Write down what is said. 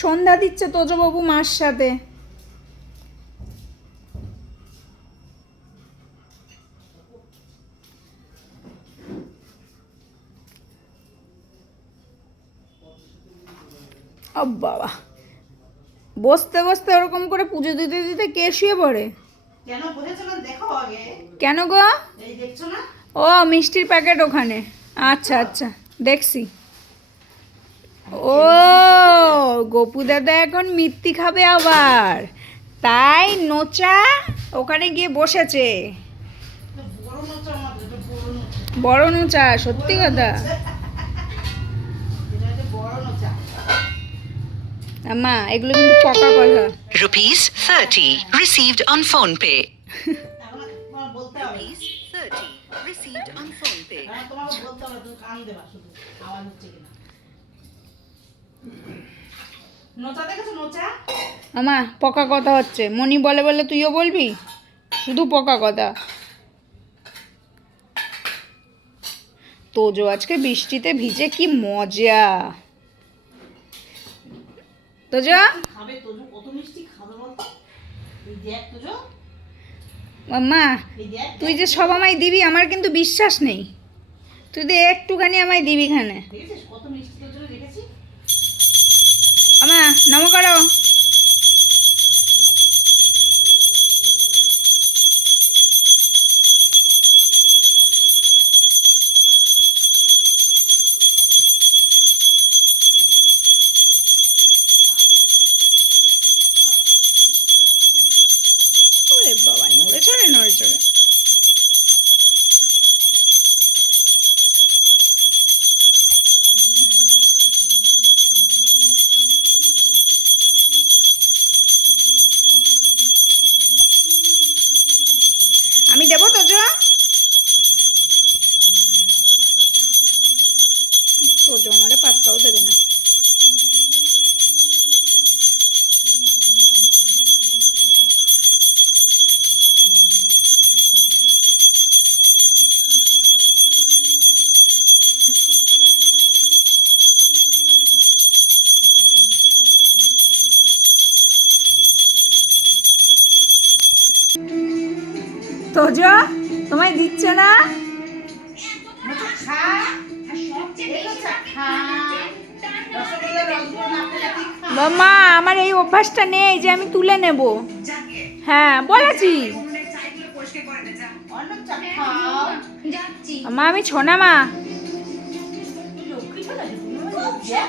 সন্ধ্যা দিচ্ছে তোজবাবু মার সাথে। ও বাবা, বসতে বসতে ওরকম করে পুজো দিতে দিতে কে শুয়ে পড়ে? কেন বুঝেছো না? দেখো আগে। কেন গো? এই দেখছো না? ও মিষ্টির প্যাকেট ওখানে। আচ্ছা আচ্ছা, দেখছি। ও গোপু দাদা এখন মিত্তি খাবে আবার, তাই নোচা ওখানে গিয়ে বসেছে। বড় নোচা আমাদের, এটা বড় নোচা। বড় নোচা, সত্যি কথা। এটা হচ্ছে বড় নোচা। আম্মা এগুলো কিন্তু পকা কথা। ₹30 received on PhonePe. এখন তোমার বলতে হবে। ₹30 received on PhonePe. এখন তোমাকে বলতে হবে, তুমি কান দেবা শুধু আওয়াজ হচ্ছে কিনা। নোচা দেখেছো নোচা? আমা পকা কথা হচ্ছে, মনি বলে বলে তুইও বলবি, শুধু পকা কথা। তোজো আজকে বৃষ্টিতে ভিজে কি মজা। তোজো খাবে তোজো, কত মিষ্টি খাবে বলতো। এই দেখ তোজো, মা, এই দেখ। তুই যে সব আমায় দিবি আমার কিন্তু বিশ্বাস নেই। তুই তো একটুখানি আমায় দিবি খানে। দেখেছিস কত মিষ্টি তোর জন্য রেখেছি? আমা নম করো। ওরে বাবা, নড়ে চড়ে নড়ে চড়ে। আমি দেবো তোজো? তোজো আমারে পাত্তাও দেবে না। তোজো তোমায় দিচ্ছে না? নোচা খা। এই নোচা খা। রসগোল্লা রসগোল্লা না পেলে কি খা? বাবা আমার এই অভ্যাসটা নেই যে আমি তুলে নেব। হ্যাঁ বলেছি অন্য চা খাও। মা, আমি ছোনা মা। তুই লক্ষ্মী ছেলে, তুমি দেখ